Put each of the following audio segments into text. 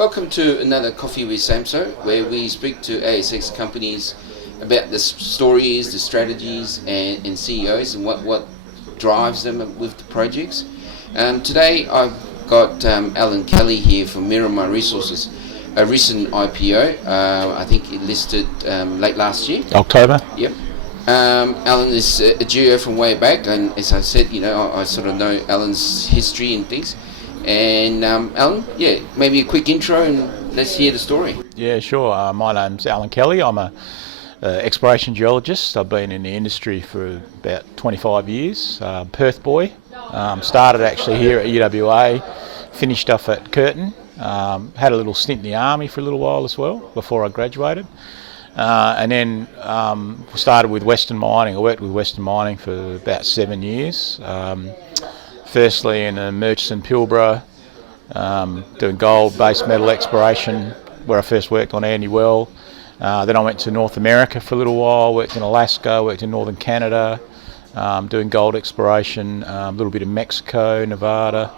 Welcome to another Coffee with Samso, where we speak to ASX companies about the stories, the strategies, and CEOs and what drives them with the projects. Today I've got Allan Kelly here from Miramar Resources, a recent IPO. I think it listed late last year. October. Yep. Allan is a geo from way back, and as I said, I sort of know Allan's history and things. And Allan, maybe a quick intro and let's hear the story. Yeah, sure. My name's Allan Kelly. I'm a exploration geologist. I've been in the industry for about 25 years. Perth boy. Started actually here at UWA, finished off at Curtin. Had a little stint in the army for a little while as well before I graduated. And then started with Western Mining. I worked with Western Mining for about 7 years. Firstly in Murchison, Pilbara, doing gold, base metal exploration, where I first worked on Andy Well. Then I went to North America for a little while, worked in Alaska, worked in northern Canada, doing gold exploration, a little bit in Mexico, Nevada.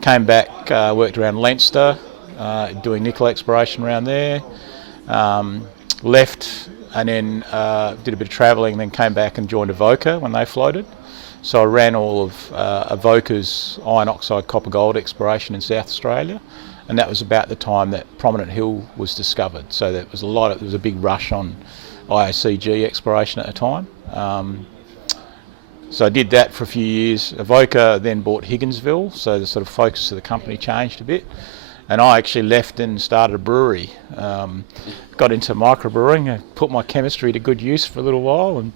Came back, worked around Leinster, doing nickel exploration around there. Left and then did a bit of travelling, then came back and joined Avoca when they floated. So I ran all of Avoca's iron oxide copper gold exploration in South Australia, and that was about the time that Prominent Hill was discovered. So there was a big rush on IOCG exploration at the time. So I did that for a few years. Avoca then bought Higginsville, so the sort of focus of the company changed a bit. And I actually left and started a brewery. Got into microbrewing, put my chemistry to good use for a little while, and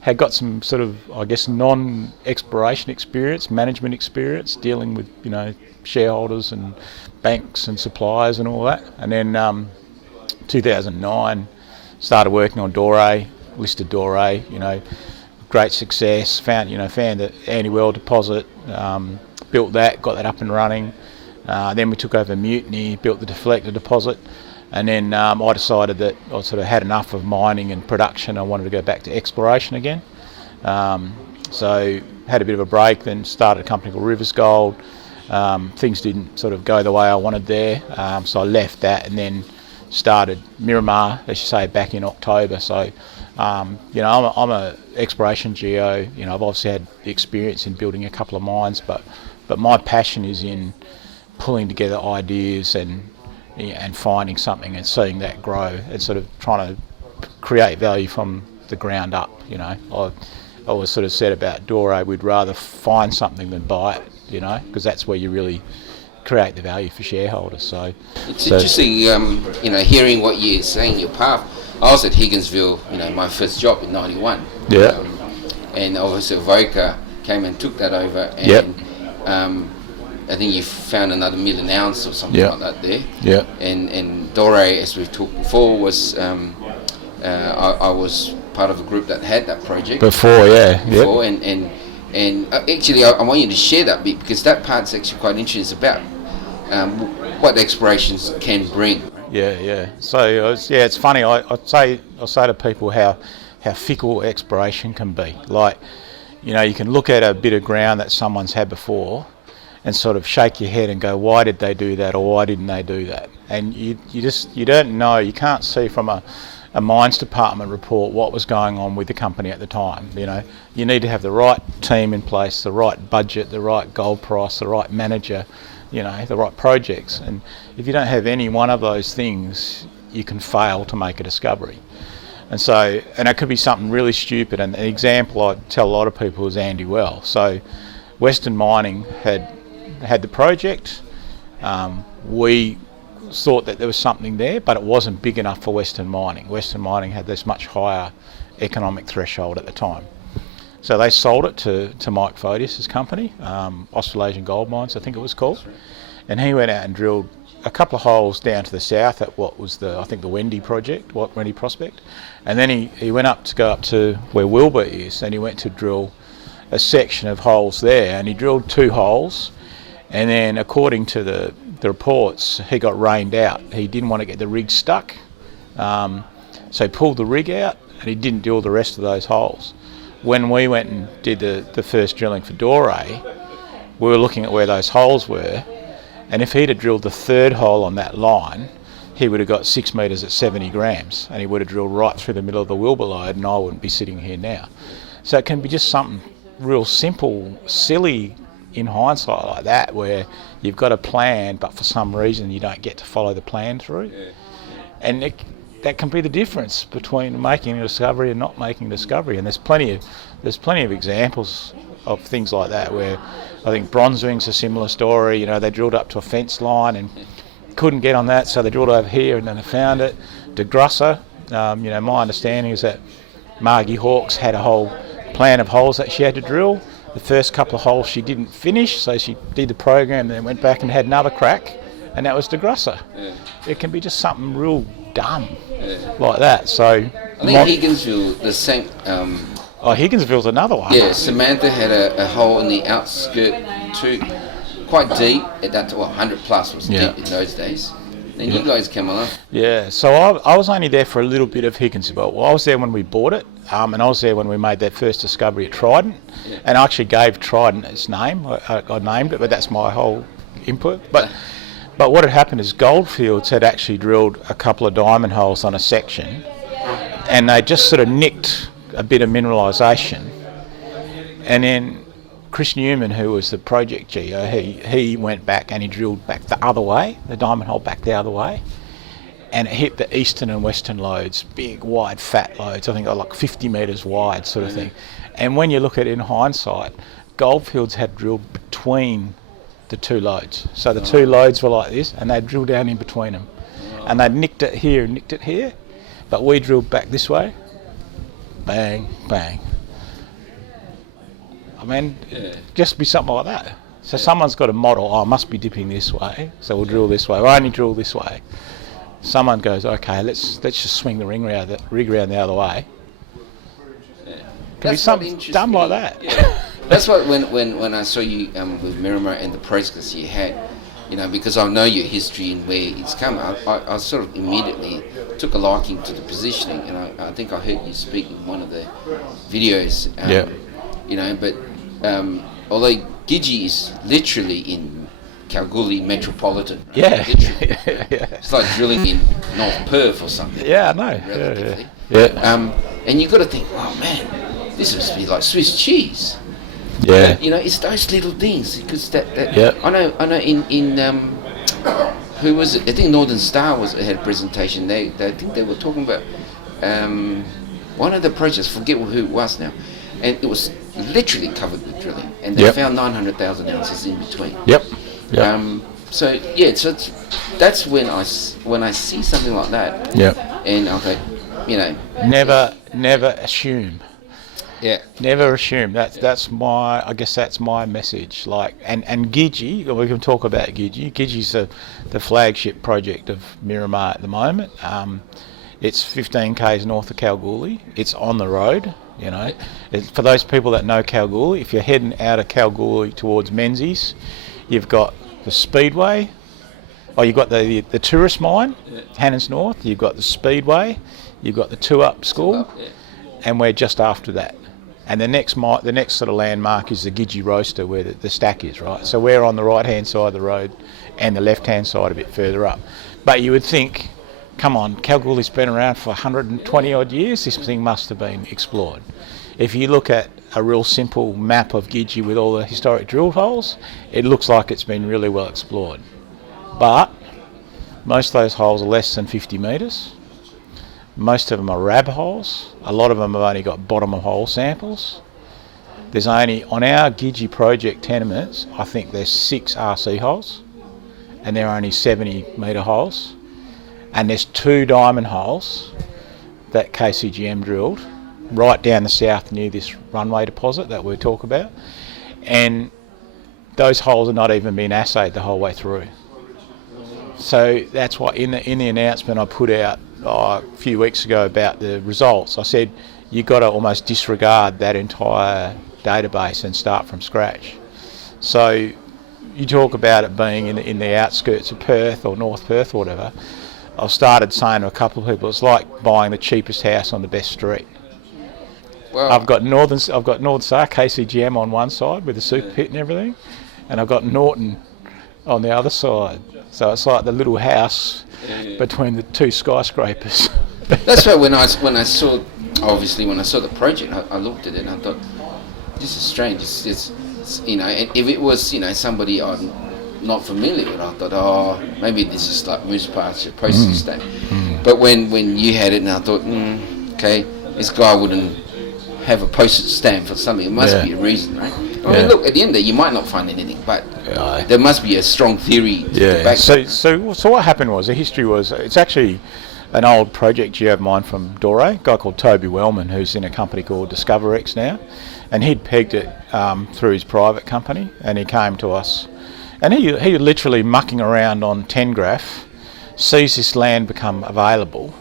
had got some sort of, I guess, non-exploration experience, management experience, dealing with, shareholders and banks and suppliers and all that. And then 2009, started working on Doray, listed Doray, great success, found the Andy Well deposit, built that, got that up and running. Then we took over Mutiny, built the Deflector deposit. And then I decided that I sort of had enough of mining and production. I wanted to go back to exploration again. So had a bit of a break, then started a company called Rivers Gold. Things didn't sort of go the way I wanted there. So I left that and then started Miramar, as you say, back in October. So, I'm a exploration geo. I've obviously had experience in building a couple of mines, but my passion is in pulling together ideas and finding something and seeing that grow and sort of trying to create value from the ground up. I always sort of said about Doray, we'd rather find something than buy it, because that's where you really create the value for shareholders. So it's interesting, hearing what you're saying, your path. I was at Higginsville, my first job in '91. Yeah. And obviously Avoca came and took that over, and yep. I think you found another 1 million ounce or something like that there. Yeah. And Doray, as we've talked before, was I was part of a group that had that project before. And actually I want you to share that bit, because that part's actually quite interesting. It's about what explorations can bring. Yeah. So it's funny. I say to people how fickle exploration can be. Like, you can look at a bit of ground that someone's had before and sort of shake your head and go, why did they do that, or why didn't they do that? And you don't know, you can't see from a mines department report what was going on with the company at the time. You need to have the right team in place, the right budget, the right gold price, the right manager, the right projects. And if you don't have any one of those things, you can fail to make a discovery. And it could be something really stupid. And an example I tell a lot of people is Andy Well. So Western Mining had the project. We thought that there was something there, but it wasn't big enough for Western Mining. Western Mining had this much higher economic threshold at the time. So they sold it to Mike Photius' company, Australasian Gold Mines, I think it was called. And he went out and drilled a couple of holes down to the south at what was the Wendy project, Wendy prospect. And then he went up to where Wilbur is, and he went to drill a section of holes there, and he drilled 2 holes. And then, according to the reports, he got rained out. He didn't want to get the rig stuck, so he pulled the rig out, and he didn't do all the rest of those holes. When we went and did the first drilling for Doray, we were looking at where those holes were, And if he'd have drilled the third hole on that line, he would have got 6 metres at 70 grams, and he would have drilled right through the middle of the Wilbur lode, and I wouldn't be sitting here now. So it can be just something real simple, silly in hindsight like that, where you've got a plan, but for some reason you don't get to follow the plan through. And that can be the difference between making a discovery and not making a discovery. And there's plenty of examples of things like that, where I think Bronzering's a similar story. You know, they drilled up to a fence line and couldn't get on that, so they drilled over here and then they found it. DeGrusser, you know, my understanding is that Margie Hawkes had a whole plan of holes that she had to drill. The first couple of holes she didn't finish, so she did the program and then went back and had another crack, and that was DeGrusser. It can be just something real dumb like that. So I think Higginsville, the same. Higginsville's another one. Yeah, Samantha had a hole in the outskirt too, quite deep. That 100 plus was deep in those days. Then you guys came along. Yeah, so I was only there for a little bit of Higginsville. Well, I was there when we bought it, and I was there when we made that first discovery at Trident, and I actually gave Trident its name. I named it, but that's my whole input. But what had happened is Goldfields had actually drilled a couple of diamond holes on a section, and they just sort of nicked a bit of mineralisation, and then Chris Newman, who was the project geo, he went back and he drilled back the other way, the diamond hole back the other way, and it hit the eastern and western lodes, big, wide, fat lodes, I think like 50 metres wide sort of thing. And when you look at it in hindsight, Goldfields had drilled between the two lodes. So the two lodes were like this, and they'd drilled down in between them. And they'd nicked it here and nicked it here, but we drilled back this way, bang, bang. I mean, just be something like that. So someone's got a model, I must be dipping this way, so we'll drill this way. We'll only drill this way. Someone goes, okay, let's just swing the rig round the other way. Can be something dumb like that. Yeah. That's what when I saw you with Miramar and the process you had, you know, because I know your history and where it's come. I sort of immediately took a liking to the positioning, and I think I heard you speak in one of the videos. You know, but although Gidgee is literally in Kalgoorlie metropolitan, right? It's like drilling in North Perth or something. Yeah, I know. Relatively. Yeah. And you've got to think, oh man, this must be like Swiss cheese. Yeah. But, you know, it's those little things, because I know in who was it? I think Northern Star had a presentation. They think they were talking about one of the projects. Forget who it was now, and it was literally covered with drilling, and they found 900,000 ounces in between. So that's when I see something like that. And I go, you know, never assume. Never assume. That's my, I guess that's my message. Like, and Gidgee, we can talk about Gidgee. Gidgee's the flagship project of Miramar at the moment. It's 15 k's north of Kalgoorlie. It's on the road. You know, for those people that know Kalgoorlie, if you're heading out of Kalgoorlie towards Menzies, you've got the Speedway. You've got the tourist mine, Hannons North. You've got the Speedway. You've got the Two-Up School, and we're just after that. And the next sort of landmark is the Gidgee Roaster, where the stack is, right? So we're on the right-hand side of the road, and the left-hand side a bit further up. But you would think, come on, Kalgoorlie's been around for 120 odd years, this thing must have been explored. If you look at a real simple map of Gidgee with all the historic drill holes, it looks like it's been really well explored. But most of those holes are less than 50 metres. Most of them are RAB holes. A lot of them have only got bottom of hole samples. There's only, on our Gidgee project tenements, I think there's 6 RC holes, and they're only 70 metre holes. And there's 2 diamond holes that KCGM drilled right down the south near this runway deposit that we talk about, and those holes are not even been assayed the whole way through. So that's why in the announcement I put out a few weeks ago about the results, I said you've got to almost disregard that entire database and start from scratch. So you talk about it being in the outskirts of Perth or North Perth or whatever. I've started saying to a couple of people, it's like buying the cheapest house on the best street. Well, I've got Northern Star KCGM on one side with the super pit and everything, and I've got Norton on the other side. So it's like the little house between the two skyscrapers. That's why when I saw the project, I looked at it and I thought, this is strange. It's and if it was somebody I'm not familiar with, I thought, oh, maybe this is like municipality postage stamp. But when you had it, and I thought, okay, this guy wouldn't have a postage stamp for something. It must be a reason, right? I mean, look, at the end of the day, you might not find anything, but there must be a strong theory to back it. So what happened was, the history was, it's actually an old project geo of mine from Doray, a guy called Toby Wellman, who's in a company called DiscoverX now, and he'd pegged it through his private company, and he came to us, and he literally mucking around on 10 graph, sees this land become available,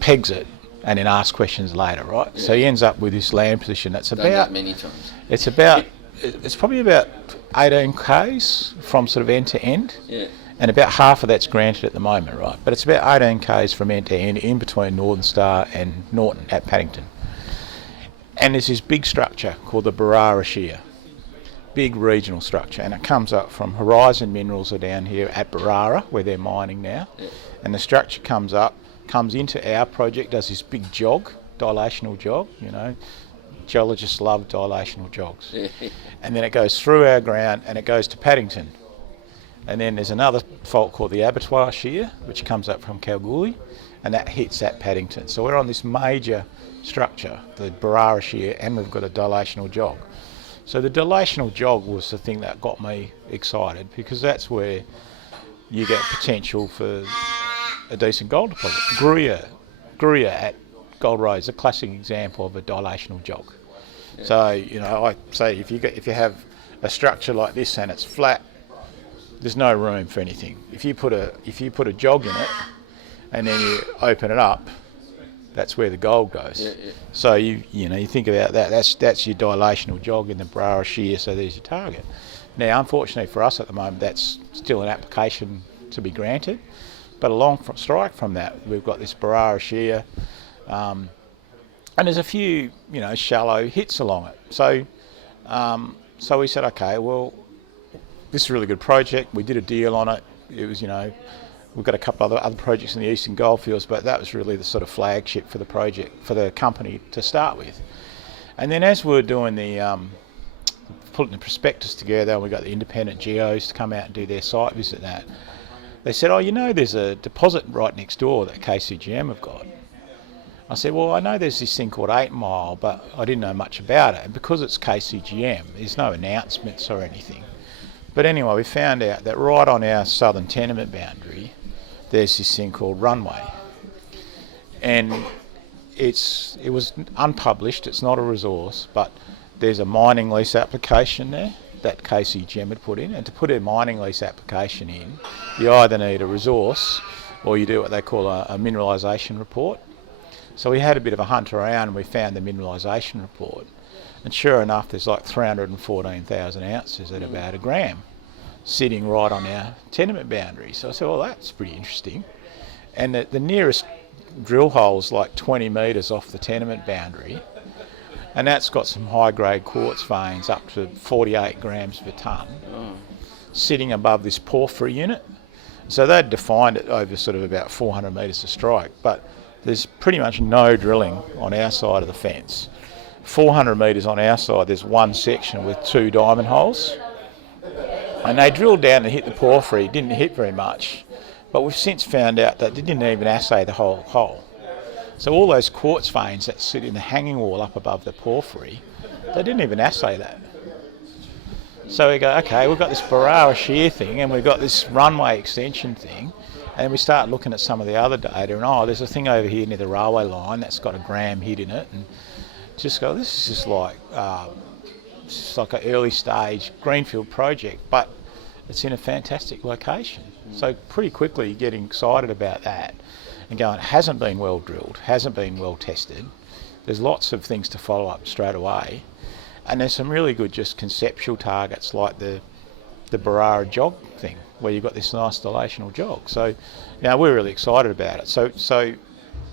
pegs it, and then asks questions later, right? Yeah. So he ends up with this land position that's done that many times. It's probably about 18 k's from sort of end to end. Yeah. And about half of that's granted at the moment, right? But it's about 18 k's from end to end, in between Northern Star and Norton at Paddington. And there's this big structure called the Barara Shear, big regional structure, and it comes up from Horizon Minerals are down here at Barara, where they're mining now. Yeah. And the structure comes into our project, does this big jog, dilational jog, geologists love dilational jogs. Yeah. And then it goes through our ground and it goes to Paddington. And then there's another fault called the Abattoir Shear, which comes up from Kalgoorlie, and that hits at Paddington. So we're on this major structure, the Barara Shear, and we've got a dilational jog. So the dilational jog was the thing that got me excited, because that's where you get potential for a decent gold deposit. Gruya at Gold Road is a classic example of a dilational jog. Yeah. So I say if you have a structure like this and it's flat, there's no room for anything. If you put a jog in it and then you open it up, that's where the gold goes. Yeah, yeah. So you think about that. That's your dilational jog in the Barara Shear. So there's your target. Now, unfortunately for us at the moment, that's still an application to be granted. But along from strike from that, we've got this Barara Shear, and there's a few shallow hits along it. So we said, okay, well, this is a really good project. We did a deal on it. It was we've got a couple other projects in the Eastern Goldfields, but that was really the sort of flagship for the project, for the company to start with. And then as we were doing putting the prospectus together, we got the independent geos to come out and do their site visit and that. They said, there's a deposit right next door that KCGM have got. I said, well, I know there's this thing called 8 Mile, but I didn't know much about it. And because it's KCGM, there's no announcements or anything. But anyway, we found out that right on our southern tenement boundary, there's this thing called Runway. And it was unpublished, it's not a resource, but there's a mining lease application there that KCGM had put in. And to put a mining lease application in, you either need a resource or you do what they call a mineralisation report. So we had a bit of a hunt around and we found the mineralisation report. And sure enough, there's like 314,000 ounces at about a gram sitting right on our tenement boundary. So I said, well, that's pretty interesting. And the nearest drill hole's like 20 metres off the tenement boundary. And that's got some high-grade quartz veins up to 48 grams per tonne, sitting above this porphyry unit. So they'd defined it over sort of about 400 metres of strike, but there's pretty much no drilling on our side of the fence. 400 metres on our side, there's one section with 2 diamond holes. And they drilled down and hit the porphyry, didn't hit very much, but we've since found out that they didn't even assay the whole hole. So all those quartz veins that sit in the hanging wall up above the porphyry, they didn't even assay that. So we go, okay, we've got this Barara Shear thing and we've got this Runway extension thing, and we start looking at some of the other data and there's a thing over here near the railway line that's got a gram hit in it, and just go, this is just like an early stage greenfield project, but it's in a fantastic location. So pretty quickly you're getting excited about that and going, it hasn't been well drilled, hasn't been well tested. There's lots of things to follow up straight away. And there's some really good just conceptual targets like the Barara jog thing, where you've got this nice dilational jog. So we're really excited about it. So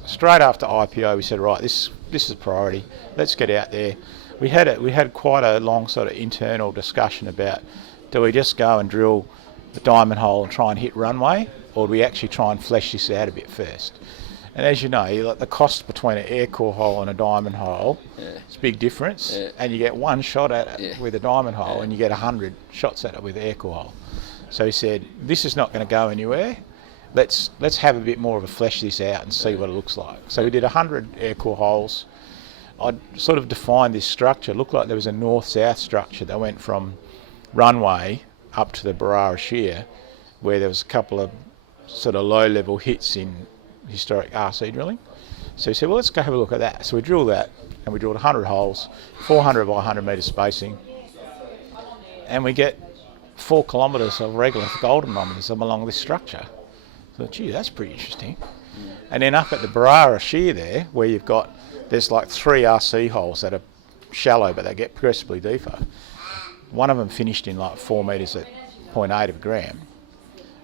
straight after IPO we said, right, this is a priority, let's get out there. We had quite a long sort of internal discussion about, do we just go and drill the diamond hole and try and hit runway, or do we actually try and flesh this out a bit first? And as you know, like the cost between an air core hole and a diamond hole, it's a big difference. And you get one shot at it with a diamond hole, and you get 100 shots at it with an air core hole. So he said, this is not going to go anywhere. Let's have a bit more of a flesh this out and see what it looks like. So we did 100 air core holes. I sort of defined this structure. It looked like there was a north-south structure that went from runway up to the Barara Shear, where there was a couple of sort of low-level hits in historic RC drilling. So we said, well, let's go have a look at that. So we drilled that, and we drilled 100 holes, 400 by 100 metre spacing, and we get 4 kilometres of regular gold anomalism along this structure. So, gee, that's pretty interesting. And then up at the Barara Shear there, where there's like 3 RC holes that are shallow, but they get progressively deeper. One of them finished in like 4 metres at 0.8 of a gram.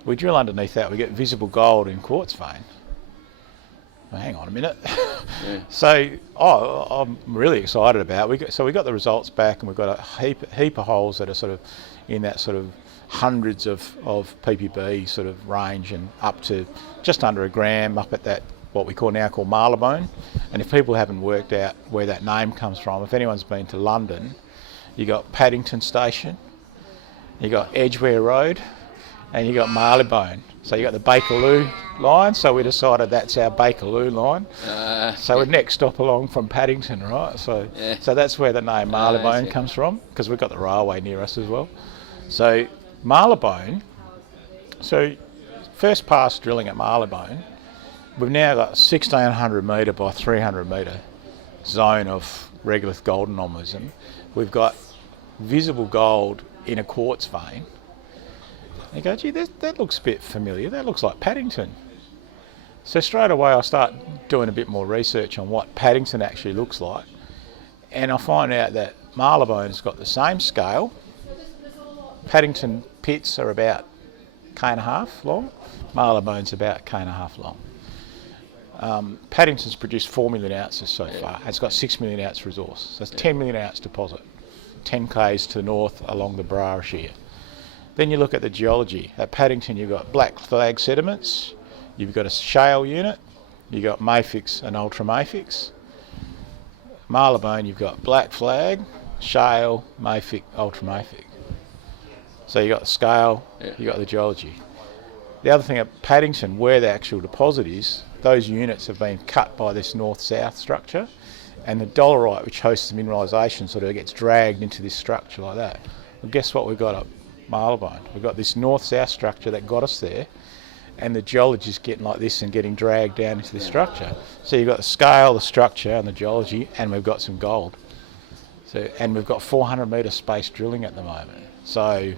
We drill underneath that, we get visible gold in quartz vein. Well, hang on a minute. So I'm really excited about it. So we got the results back, and we've got a heap of holes that are sort of in that sort of hundreds of ppb sort of range, and up to just under a gram up at that what we now call Marylebone. And if people haven't worked out where that name comes from, if anyone's been to London, you got Paddington Station, you got Edgware Road, and you got Marylebone. So you got the Bakerloo line, so we decided that's our Bakerloo line. So we're next stop along from Paddington, right? So that's where the name Marylebone comes from, because we've got the railway near us as well. So Marylebone, so first pass drilling at Marylebone, we've now got 1600 metre by 300 metre zone of regolith gold anomalism. We've got visible gold in a quartz vein. You go, gee, that looks a bit familiar. That looks like Paddington. So straight away I start doing a bit more research on what Paddington actually looks like, and I find out that Marylebone's got the same scale. Paddington pits are about 1.5 km long. Marylebone's about 1.5 km long. Paddington's produced 4 million ounces so far. It's got 6 million ounce resource. So it's 10 million ounce deposit, 10 k's to the north along the Barara Shear. Then you look at the geology. At Paddington you've got black flag sediments, you've got a shale unit, you've got mafics and ultramafics. Marylebone you've got black flag, shale, mafic, ultramafic. So you've got the scale, you've got the geology. The other thing at Paddington, where the actual deposit is, those units have been cut by this north-south structure, and the dolerite, which hosts the mineralisation, sort of gets dragged into this structure like that. Well, guess what we've got at Marylebone? We've got this north-south structure that got us there, and the geology is getting like this and getting dragged down into this structure. So you've got the scale, the structure, and the geology, and we've got some gold. So, and we've got 400 metre space drilling at the moment. So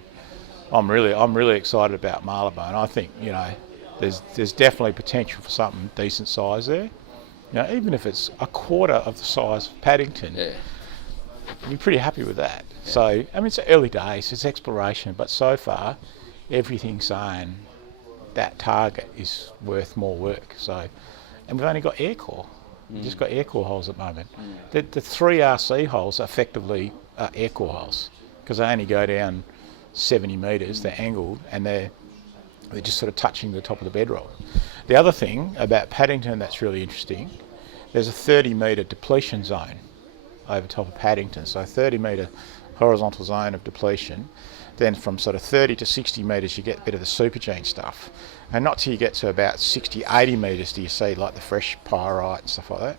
I'm really excited about Marylebone. I think, you know, there's definitely potential for something decent size there. You know, even if it's a quarter of the size of Paddington, you're pretty happy with that. So, I mean, it's early days, it's exploration, but so far, everything's saying that target is worth more work. So, and we've only got air core. We've just got air core holes at the moment. The 3 RC holes effectively are air core holes, because they only go down 70 metres, they're angled, and they're just sort of touching the top of the bedrock. The other thing about Paddington that's really interesting, there's a 30 metre depletion zone over top of Paddington, so 30 metre horizontal zone of depletion. Then from sort of 30 to 60 metres you get a bit of the supergene stuff, and not till you get to about 60, 80 metres do you see like the fresh pyrite and stuff like that.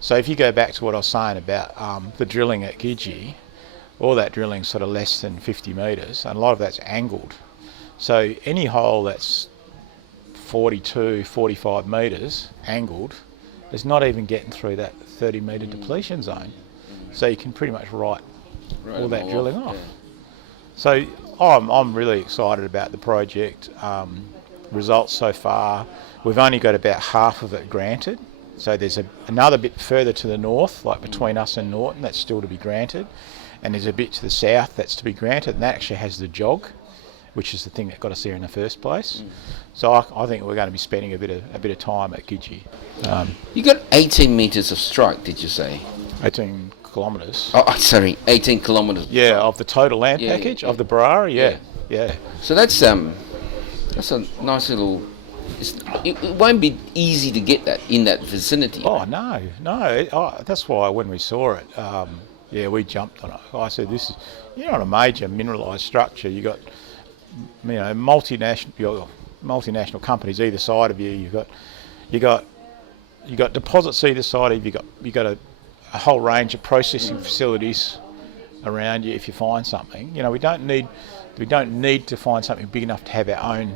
So if you go back to what I was saying about the drilling at Gidgee, all that drilling's sort of less than 50 metres, and a lot of that's angled. So any hole that's 42, 45 metres angled is not even getting through that 30 metre depletion zone. So you can pretty much write all that drilling off. So I'm really excited about the project. Results so far, we've only got about half of it granted. So there's another bit further to the north, like between us and Norton, that's still to be granted. And there's a bit to the south that's to be granted, and that actually has the jog, which is the thing that got us there in the first place. So I think we're going to be spending a bit of time at Gidgee. You got 18 metres of strike, did you say? 18 kilometres. Oh, sorry, 18 kilometres. Yeah, of the total land package of the Barara. Yeah. Yeah. So that's a nice little. It won't be easy to get that in that vicinity. Oh no. That's why when we saw it, we jumped on it. I said, "This is, you're not a major mineralised structure. You got, multinational companies either side of you. You got deposits either side of you. You got a whole range of processing facilities around you. If you find something, we don't need to find something big enough to have our own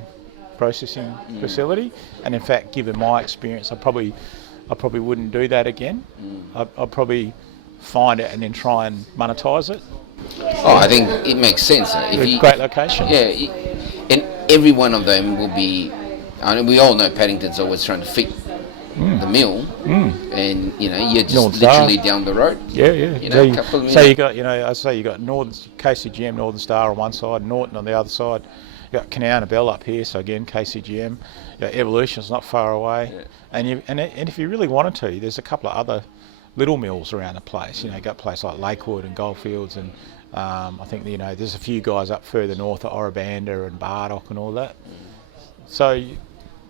processing facility. And in fact, given my experience, I probably wouldn't do that again. I'd probably find it and then try and monetize it. Oh, I think it makes sense. Great location. Yeah, and every one of them will be. I mean, we all know Paddington's always trying to fit the mill, and you're just Northern literally Star. down the road. Yeah. A couple of So you got, you got Northern KCGM, Northern Star on one side, Norton on the other side. You got Canal and Bell up here, so again KCGM. Evolution's not far away, and if you really wanted to, there's a couple of other little mills around the place. You got a place like Lakewood and Goldfields, and I think there's a few guys up further north at Orabanda and Bardock and all that. So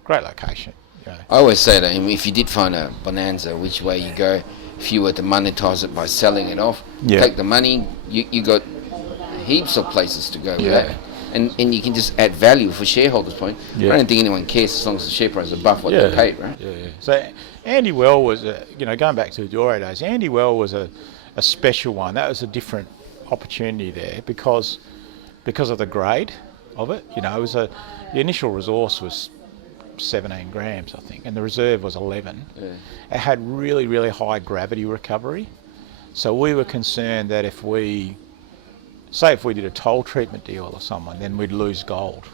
great location. I always say to him, if you did find a bonanza, which way you go, if you were to monetize it by selling it off, take the money, you got heaps of places to go with that. And you can just add value for shareholders' point. I don't think anyone cares as long as the share price is above what they paid, right? Yeah. So Andy Well was, going back to the Doray days, Andy Well was a special one. That was a different opportunity there because of the grade of it. It was the initial resource was 17 grams, I think, and the reserve was 11. It had really, really high gravity recovery. So we were concerned that if we did a toll treatment deal or someone, then we'd lose gold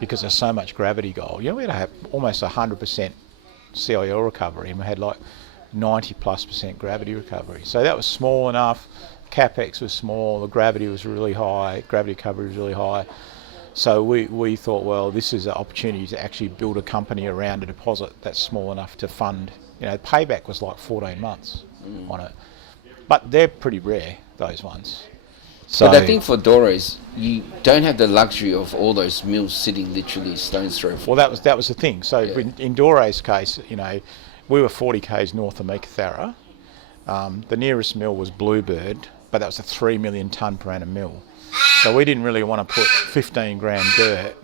because there's so much gravity gold. We'd have almost 100% CIL recovery, and we had like 90+% gravity recovery. So that was small enough. CapEx was small. The gravity was really high. Gravity recovery was really high. So we thought, well, this is an opportunity to actually build a company around a deposit that's small enough to fund. Payback was like 14 months on it, but they're pretty rare, those ones. So, but I think for Doray's, you don't have the luxury of all those mills sitting literally stone's throw. Well, that was the thing. So in Doray's case, we were 40 k's north of Meekatharra. The nearest mill was Bluebird, but that was a 3 million tonne per annum mill. So we didn't really want to put 15 gram dirt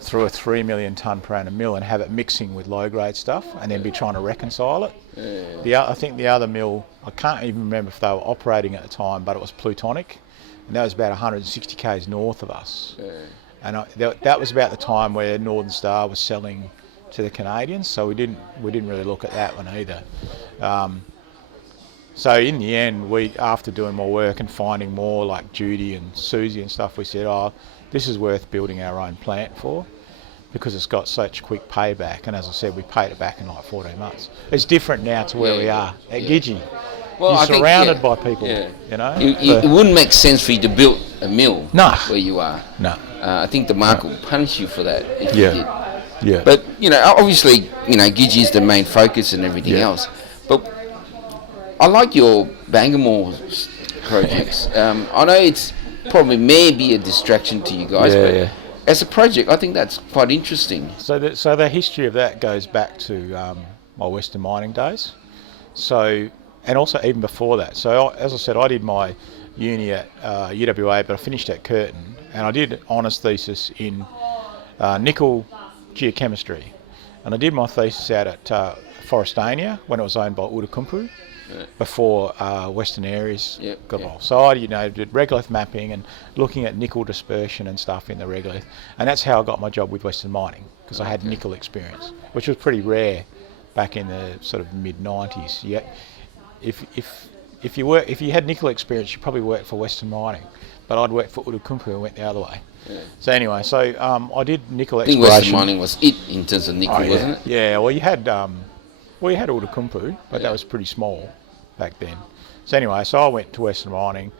through a 3 million tonne per annum mill and have it mixing with low grade stuff and then be trying to reconcile it. I think the other mill, I can't even remember if they were operating at the time, but it was Plutonic, and that was about 160 k's north of us. And that was about the time where Northern Star was selling to the Canadians, so we didn't really look at that one either. So in the end, after doing more work and finding more like Judy and Susie and stuff, we said, this is worth building our own plant for because it's got such quick payback. And as I said, we paid it back in like 14 months. It's different now to where we are at Gidgee. Well, You're surrounded by people, It wouldn't make sense for you to build a mill where you are. No. I think the market will punish you for that if you did. Yeah. But, obviously, Gidgee is the main focus and everything else. But I like your Bangamore projects. I know it's probably maybe a distraction to you guys, but as a project, I think that's quite interesting. So the history of that goes back to my Western mining days. So, and also even before that. So as I said, I did my uni at UWA, but I finished at Curtin, and I did honours thesis in nickel geochemistry, and I did my thesis out at Forestania when it was owned by Outokumpu. Before Western Areas got involved. So I did regolith mapping and looking at nickel dispersion and stuff in the regolith, and that's how I got my job with Western Mining, because I had nickel experience, which was pretty rare back in the sort of mid-90s. If you had nickel experience, you probably worked for Western Mining, but I'd worked for Outokumpu and went the other way. So anyway, I did nickel exploration. I think Western Mining was it in terms of nickel, wasn't it? Yeah, well you had Outokumpu, but that was pretty small back then. So anyway, I went to Western Mining,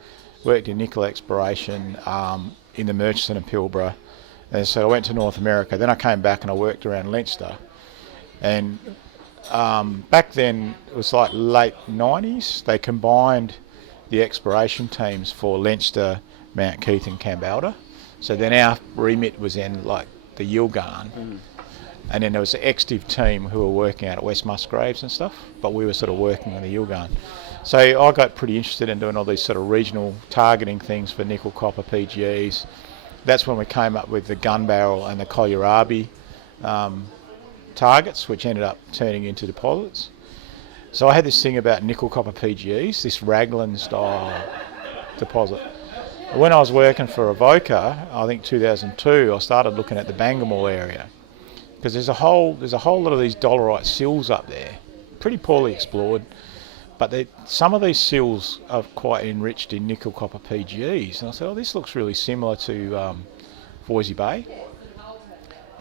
worked in nickel exploration in the Murchison and Pilbara, and so I went to North America. Then I came back and I worked around Leinster. And back then, it was like late 90s, they combined the exploration teams for Leinster, Mount Keith and Kambalda. So then our remit was in like the Yilgarn, and then there was the active team who were working out at West Musgraves and stuff, but we were sort of working on the Yilgarn. So I got pretty interested in doing all these sort of regional targeting things for nickel, copper, PGEs. That's when we came up with the gun barrel and the kohlrabi targets, which ended up turning into deposits. So I had this thing about nickel, copper, PGEs, this Raglan style deposit. When I was working for Avoca, I think 2002, I started looking at the Bangamore area, because there's a whole lot of these dolerite sills up there, pretty poorly explored, but some of these sills are quite enriched in nickel, copper, PGEs. And I said, oh, this looks really similar to Voisey Bay,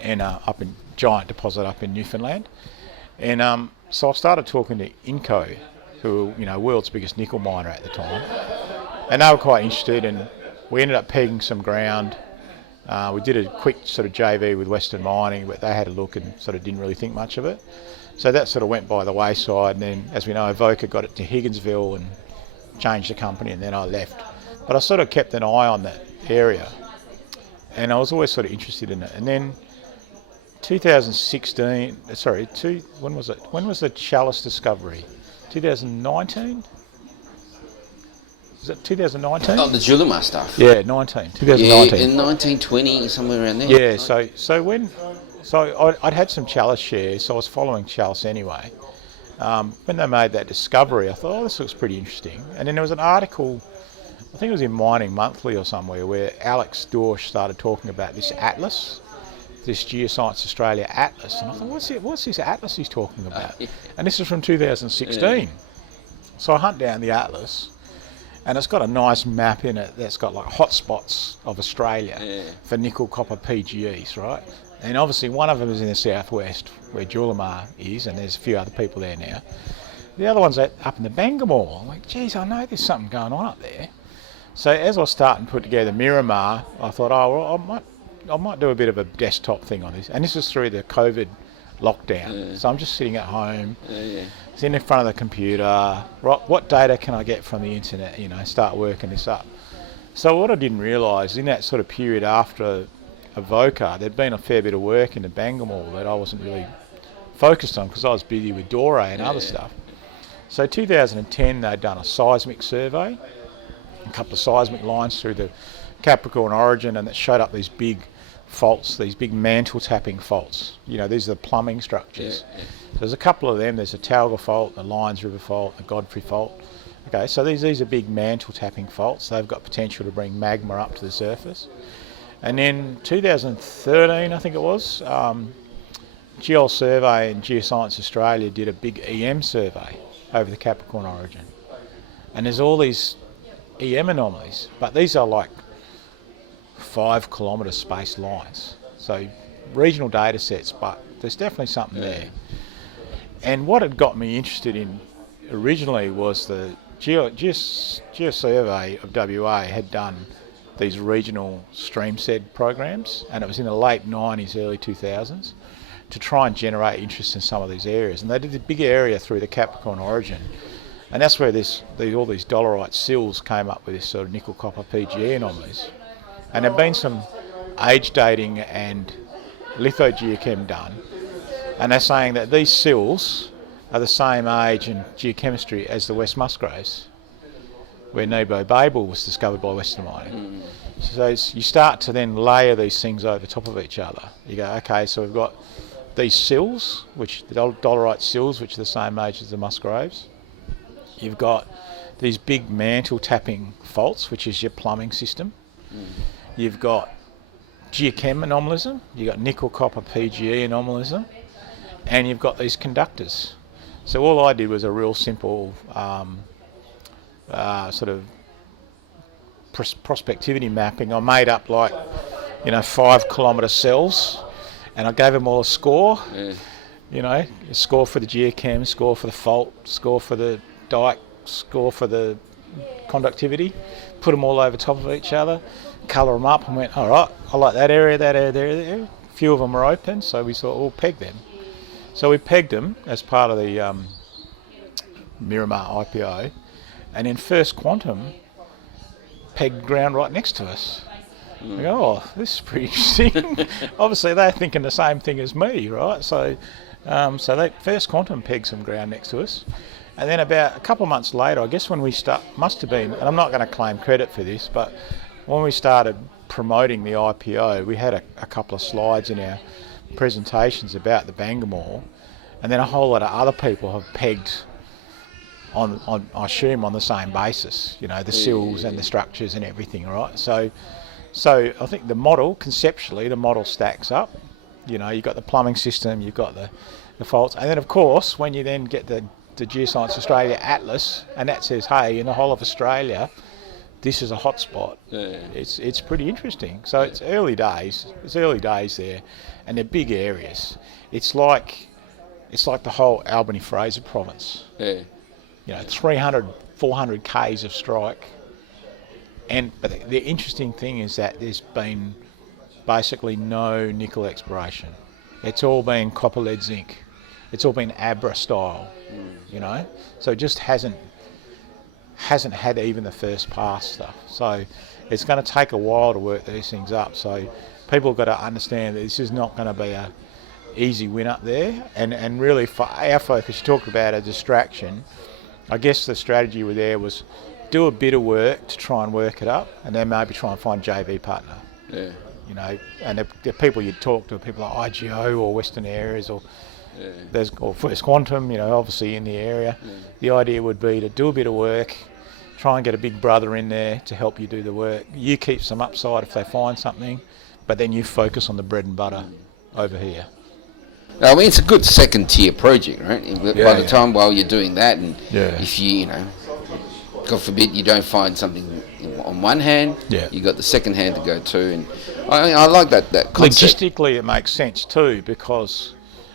and up in giant deposit up in Newfoundland. And so I started talking to Inco, who were, world's biggest nickel miner at the time, and they were quite interested, and we ended up pegging some ground. We did a quick sort of JV with Western Mining, but they had a look and sort of didn't really think much of it. So that sort of went by the wayside, and then, as we know, Avoca got it to Higginsville and changed the company, and then I left. But I sort of kept an eye on that area, and I was always sort of interested in it. And then 2016, when was it? When was the Chalice discovery? 2019? Is it 2019? Oh, the Julimar stuff. Yeah, 2019. Yeah, in 1920, somewhere around there. Yeah, so I'd had some Chalice shares, so I was following Chalice anyway. When they made that discovery, I thought, oh, this looks pretty interesting. And then there was an article, I think it was in Mining Monthly or somewhere, where Alex Dorsch started talking about this atlas, this Geoscience Australia atlas. And I thought, what's this atlas he's talking about? And this is from 2016. Yeah. So I hunt down the atlas, and it's got a nice map in it that's got like hotspots of Australia for nickel, copper, PGEs, right? And obviously one of them is in the southwest, where Julimar is, and there's a few other people there now. The other one's up in the Bangamore. I'm like, geez, I know there's something going on up there. So as I was starting to put together Miramar, I thought, oh, well, I might do a bit of a desktop thing on this. And this was through the COVID lockdown. Yeah. So I'm just sitting at home, sitting in front of the computer. Right, what data can I get from the internet? Start working this up. So what I didn't realise, in that sort of period after Avoca, there'd been a fair bit of work in the Bangamore that I wasn't really focused on, because I was busy with Doray and other stuff. So 2010, they'd done a seismic survey, a couple of seismic lines through the Capricorn origin, and it showed up these big faults, these big mantle tapping faults. These are the plumbing structures. So there's a couple of them. There's the Talga fault, the Lyons River fault, the Godfrey fault. Okay, so these are big mantle tapping faults. They've got potential to bring magma up to the surface. And then 2013, I think it was, Geol Survey and Geoscience Australia did a big EM survey over the Capricorn origin. And there's all these EM anomalies, but these are like 5 kilometre spaced lines. So regional data sets, but there's definitely something there. And what had got me interested in originally was the Geosurvey of WA had done these regional streamset programs, and it was in the late 90s, early 2000s, to try and generate interest in some of these areas. And they did a big area through the Capricorn origin, and that's where all these dolerite sills came up with this sort of nickel, copper, PGE anomalies. And there'd been some age dating and lithogeochem done, and they're saying that these sills are the same age and geochemistry as the West Musgraves, where Nebo Babel was discovered by Western Mining. So you start to then layer these things over top of each other. You go, okay, so we've got these sills, the dolerite sills, which are the same age as the Musgraves. You've got these big mantle tapping faults, which is your plumbing system. You've got geochem anomalism, you've got nickel, copper, PGE anomalism, and you've got these conductors. So all I did was a real simple sort of prospectivity mapping. I made up 5 kilometre cells, and I gave them all a score. A score for the geochem, score for the fault, score for the dike, score for the conductivity. Put them all over top of each other, colour them up, and went, all right, I like that area, there. A few of them are open, so we thought, we'll peg them. So we pegged them as part of the Miramar IPO, and then First Quantum pegged ground right next to us. I go, oh, this is pretty interesting. Obviously, they're thinking the same thing as me, right? So they First Quantum pegged some ground next to us. And then about a couple of months later, I guess when we must have been, and I'm not going to claim credit for this, but when we started promoting the IPO, we had a couple of slides in our presentations about the Bangamore, and then a whole lot of other people have pegged on I assume on the same basis, the sills and the structures and everything, right? So I think the model, conceptually, the model stacks up. You've got the plumbing system, you've got the faults, and then of course when you then get the Geoscience Australia Atlas, and that says, hey, in the whole of Australia, this is a hotspot. It's pretty interesting. So it's early days. It's early days there, and they're big areas. It's like the whole Albany Fraser province. 300, 400 k's of strike. But the interesting thing is that there's been basically no nickel exploration. It's all been copper, lead, zinc. It's all been Abra style, So it just hasn't had even the first pass stuff. So it's going to take a while to work these things up. So people have got to understand that this is not going to be a easy win up there. And really for our focus, you talked about a distraction. I guess the strategy there was do a bit of work to try and work it up, and then maybe try and find JV partner. And the people you'd talk to, people like IGO or Western Areas or First Quantum, obviously in the area. The idea would be to do a bit of work, try and get a big brother in there to help you do the work. You keep some upside if they find something, but then you focus on the bread and butter over here. I mean, it's a good second tier project, right? By the time while you're doing that, and if you, God forbid, you don't find something on one hand, you got the second hand to go to, and I like that concept. Logistically, it makes sense too, because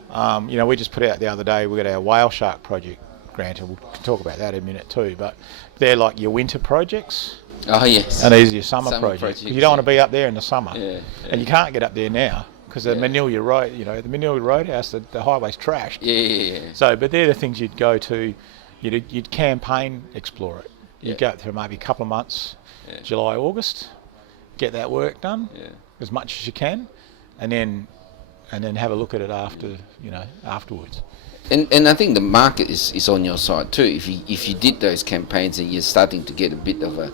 we just put out the other day, we got our whale shark project granted. We'll talk about that in a minute too, but they're like your winter projects. Oh yes. And these are your summer projects. You don't want to be up there in the summer, and you can't get up there now because the Manila Road, the Manila Roadhouse, the highway's trashed. So, but they're the things you'd go to. You'd campaign explore it. You'd go through maybe a couple of months, July, August, get that work done as much as you can, and then have a look at it afterwards. And I think the market is on your side too. If you did those campaigns and you're starting to get a bit of a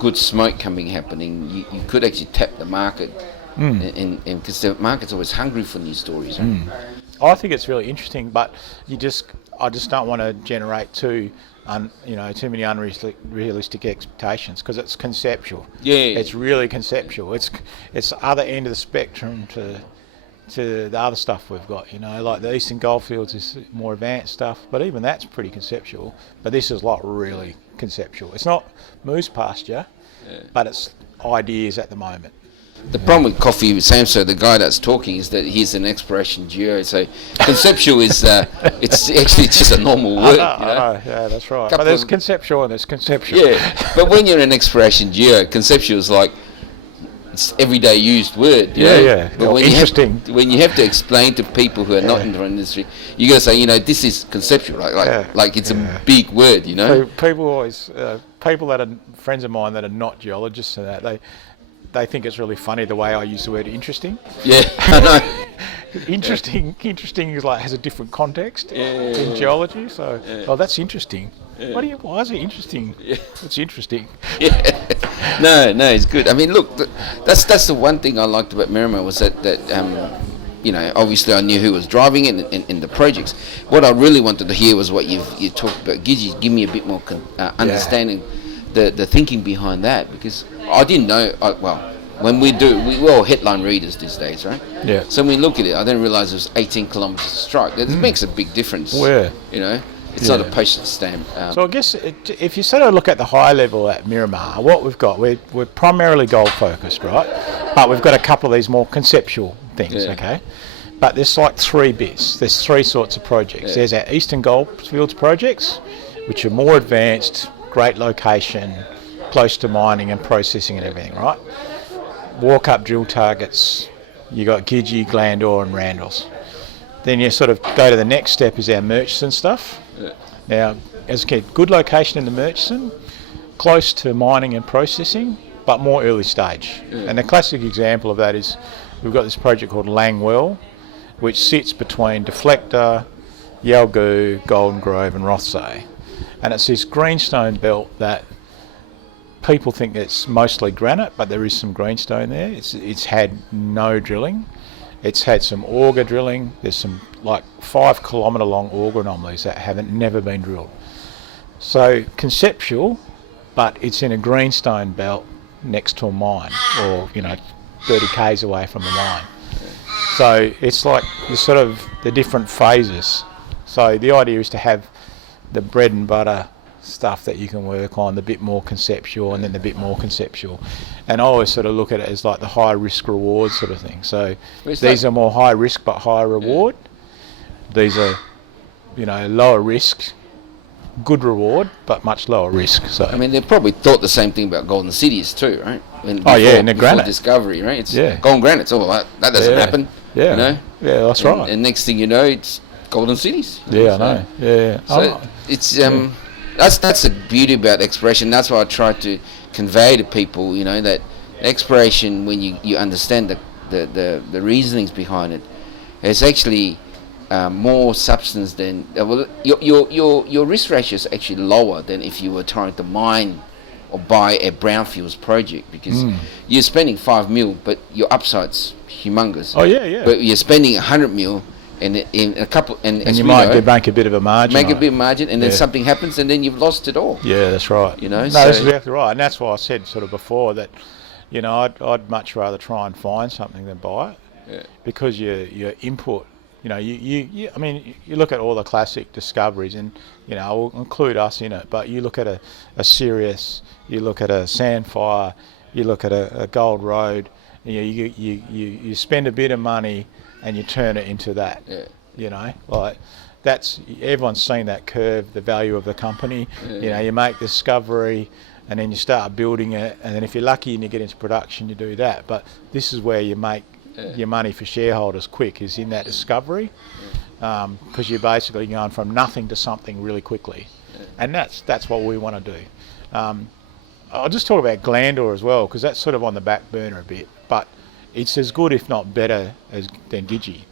good smoke happening, you could actually tap the market, and because the market's always hungry for news stories. Right? I think it's really interesting, but I just don't want to generate too many unrealistic expectations, because it's conceptual. It's really conceptual. It's the other end of the spectrum to the other stuff we've got, like the Eastern Goldfields is more advanced stuff, but even that's pretty conceptual. But this is like really conceptual. It's not moose pasture, but it's ideas at the moment. The problem with coffee with Samso, the guy that's talking, is that he's an exploration geo. So conceptual is it's actually just a normal word. I know, yeah, that's right. But there's conceptual and there's conceptual. Yeah, but when you're an exploration geo, conceptual is like it's everyday used word. But when you have to explain to people who are not in the industry, you got to say, this is conceptual, like it's a big word. People always people that are friends of mine that are not geologists and that they think it's really funny the way I use the word interesting. Yeah, I know. Interesting is has a different context in geology. So, that's interesting. Yeah. Why is it interesting? Yeah. It's interesting. Yeah. No, it's good. I mean, look, that's the one thing I liked about Miramar was that obviously I knew who was driving it in the projects. What I really wanted to hear was what you talked about. Give me a bit more understanding the thinking behind that, because I didn't know. When we're all headline readers these days, right? Yeah. So when we look at it, I didn't realise it was 18 kilometres of strike. It makes a big difference. It's not a postage stamp. So I guess if you sort of look at the high level at Miramar, what we've got, we're primarily gold focused, right? But we've got a couple of these more conceptual things, okay? But there's like three bits. There's three sorts of projects. There's our Eastern Goldfields projects, which are more advanced, great location, close to mining and processing and everything, right? Walk up drill targets, you got Gidgee, Glandor and Randalls. Then you sort of go to the next step is our Murchison stuff. Now, as I said, good location in the Murchison, close to mining and processing, but more early stage. And the classic example of that is we've got this project called Langwell, which sits between Deflector, Yalgoo, Golden Grove and Rothsay. And it's this greenstone belt that people think it's mostly granite, but there is some greenstone there. It's had no drilling. It's had some auger drilling. There's some like 5 kilometre long auger anomalies that haven't never been drilled. So conceptual, but it's in a greenstone belt next to a mine, or 30 k's away from the mine. So it's like the different phases. So the idea is to have the bread and butter stuff that you can work on, the bit more conceptual, and then the bit more conceptual. And I always sort of look at it as like the high risk reward sort of thing. So these are more high risk but higher reward. These are, lower risk, good reward, but much lower risk. So I mean, they probably thought the same thing about golden cities too, right? In the granite discovery, right? It's golden granite. Oh, that doesn't happen. Yeah, that's right. And next thing you know, it's golden cities. Yeah, I know. Yeah. So it's that's the beauty about exploration. That's what I try to convey to people. That exploration, when you understand the reasonings behind it, it's actually more substance than your risk ratio is actually lower than if you were trying to mine or buy a brownfields project, because you're spending 5 mil, but your upside's humongous. Oh yeah. But you're spending 100 mil. And in a couple, and you might make a bit of a margin. And then something happens, and then you've lost it all. Yeah, that's right. That's exactly right, and that's why I said sort of before that, I'd much rather try and find something than buy it, because your input, you look at all the classic discoveries, and I'll include us in it. But you look at a Sirius, you look at a Sandfire, you look at a Gold Road, you spend a bit of money, and you turn it into that. That's, everyone's seen that curve, the value of the company. You make discovery, and then you start building it, and then if you're lucky and you get into production, you do that. But this is where you make your money for shareholders quick, is in that discovery, because you're basically going from nothing to something really quickly, and that's what we want to do. I'll just talk about Glandor as well, because that's sort of on the back burner a bit, but it's as good, if not better, than Gidgee.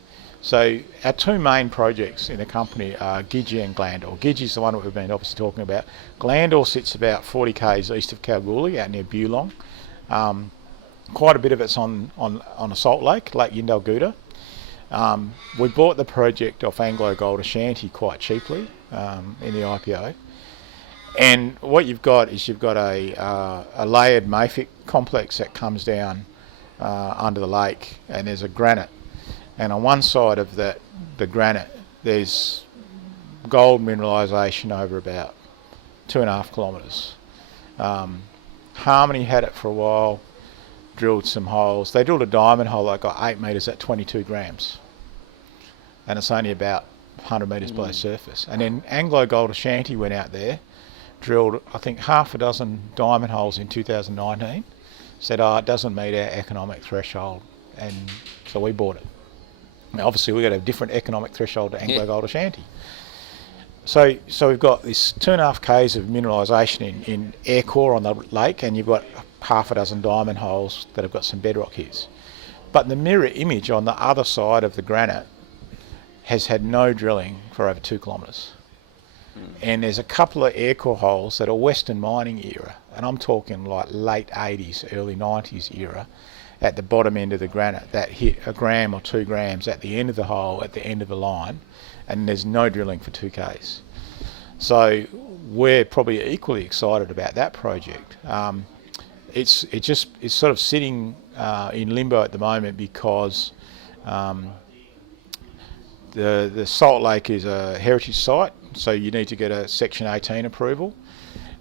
So our 2 main projects in the company are Gidgee and Glandor. Gidgee's the one that we've been obviously talking about. Glandor sits about 40 k's east of Kalgoorlie, out near Bulong. Quite a bit of it's on a salt lake, Lake Yindalguda. We bought the project off Anglo Gold Ashanti quite cheaply in the IPO. And what you've got is a layered mafic complex that comes down under the lake, and there's a granite, and on one side of the granite there's gold mineralisation over about 2.5 kilometres. Harmony had it for a while, drilled some holes. They drilled a diamond hole that got 8 metres at 22 grams, and it's only about 100 metres below surface. And then Anglo Gold Ashanti went out there, drilled I think half a dozen diamond holes in 2019, said, it doesn't meet our economic threshold, and so we bought it. Now obviously we've got a different economic threshold to Anglo Gold Ashanti. So we've got this 2.5 k's of mineralisation in air core on the lake, and you've got half a dozen diamond holes that have got some bedrock hits. But the mirror image on the other side of the granite has had no drilling for over 2 kilometres. And there's a couple of air core holes that are Western mining era, and I'm talking like late 80s, early 90s era, at the bottom end of the granite that hit 1 gram or 2 grams at the end of the hole, at the end of the line, and there's no drilling for 2 k's. So we're probably equally excited about that project. It's sort of sitting in limbo at the moment, because the Salt Lake is a heritage site, so you need to get a Section 18 approval.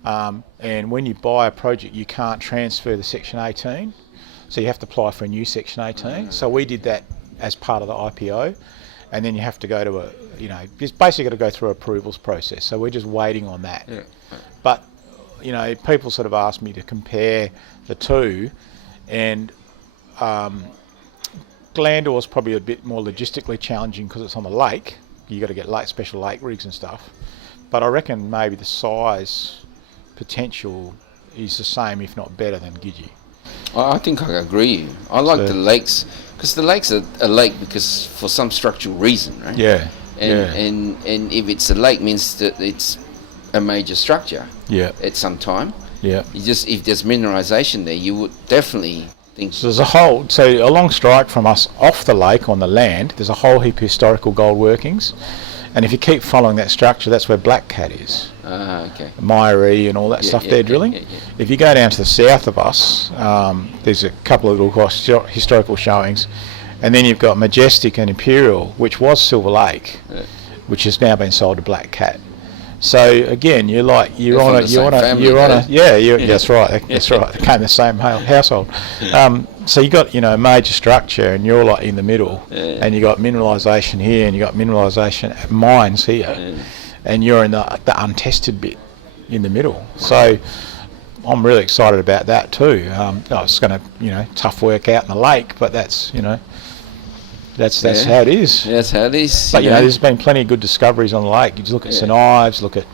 And when you buy a project, you can't transfer the Section 18, so you have to apply for a new Section 18. So we did that as part of the IPO, and then you have to go to just basically got to go through an approvals process. So we're just waiting on that. But people sort of asked me to compare the two, and Glandor is probably a bit more logistically challenging because it's on the lake. You got to get special lake rigs and stuff. But I reckon maybe the size potential is the same, if not better, than Gidgee. I think I agree. I like So- the lakes because the lakes are a lake because for some structural reason, right? Yeah. And if it's a lake means that it's a major structure Yeah. at some time. Yeah. You just if there's mineralization there, you would definitely think. So there's a whole, so along strike from us off the lake on the land, there's a whole heap of historical gold workings. And if you keep following that structure, that's where Black Cat is. Okay. Myrie and all that stuff they're drilling. Yeah. If you go down to the south of us, there's a couple of little historical showings. And then you've got Majestic and Imperial, which was Silver Lake, which has now been sold to Black Cat. So again, that's right. That's right. They came the same household. So you got a major structure, and you're like in the middle, and you got mineralisation here, and you got mineralisation at mines here, and you're in the untested bit in the middle. So I'm really excited about that too. It's going to tough work out in the lake, but that's That's how it is. That's how it is. But there's been plenty of good discoveries on the lake. You just look at St Ives, look at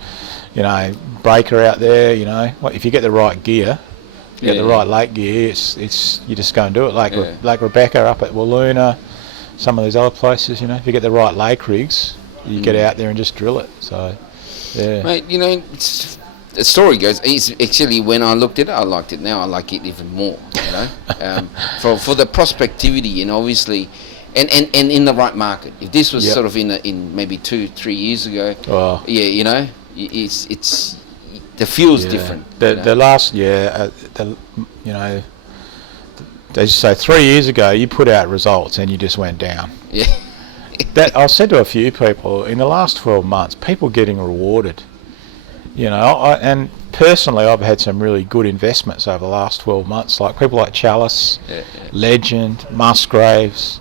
Breaker out there. If you get the right gear, you get the right lake gear. It's you just go and do it. Like Rebecca up at Walloona, some of these other places. If you get the right lake rigs, you get out there and just drill it. So, yeah. Mate, the story goes. It's actually when I looked at it, I liked it. Now I like it even more. For the prospectivity and obviously. And in the right market. If this was sort of in maybe 2-3 years ago, it's the fuel's different. The last they say 3 years ago you put out results and you just went down. Yeah. That I said to a few people in the last 12 months, people getting rewarded. And personally, I've had some really good investments over the last 12 months, like people like Chalice, Legend, Musgraves.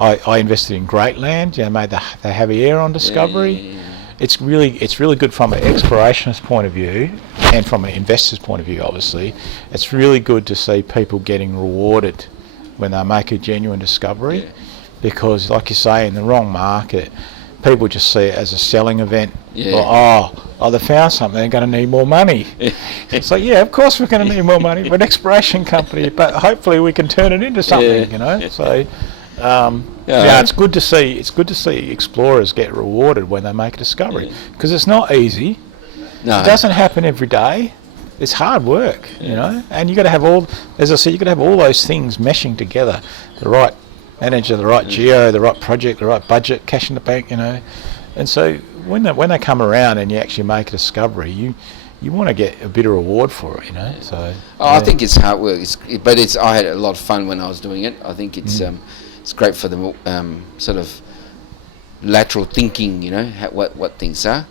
I invested in Greatland, made the heavy air on discovery. Yeah. It's really good from an explorationist point of view and from an investor's point of view, obviously. It's really good to see people getting rewarded when they make a genuine discovery because, like you say, in the wrong market, people just see it as a selling event. Yeah. They found something, they're going to need more money. It's like, of course we're going to need more money. We're an exploration company, but hopefully we can turn it into something, So... it's good to see. It's good to see explorers get rewarded when they make a discovery because it's not easy. No. It doesn't happen every day. It's hard work, and you got to have as I said, you got to have all those things meshing together: the right manager, the right geo, the right project, the right budget, cash in the bank, And so when they come around and you actually make a discovery, you want to get a bit of reward for it, So. I think it's hard work. I had a lot of fun when I was doing it. I think it's. It's great for the sort of lateral thinking, what things are.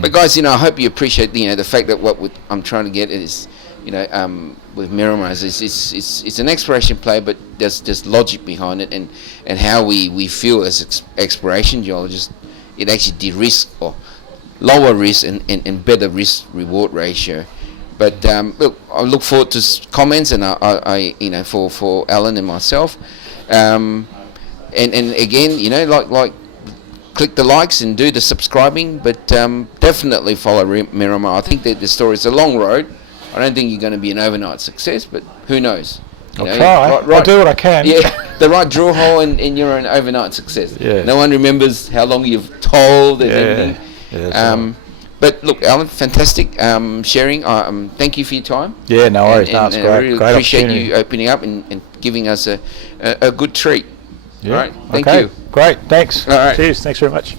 But guys, I hope you appreciate the fact that what I'm trying to get is, with Miramar it's an exploration play, but there's logic behind it and how we feel as exploration geologists. It actually de-risk or lower risk and better risk reward ratio. But look, I look forward to comments and I for Allan and myself. And again, like click the likes and do the subscribing, but definitely follow Miramar. I think that the story is a long road. I don't think you're going to be an overnight success, but who knows? I'll try. I'll do what I can. Yeah, the right drill hole and you're an overnight success. Yeah. No one remembers how long you've told and everything. Yeah, but look, Allan, fantastic sharing. Thank you for your time. Yeah, no worries. It's great. I really great appreciate you opening up and giving us a good treat. Yeah. All right. Thank you. Great. Thanks. All right. Cheers. Thanks very much.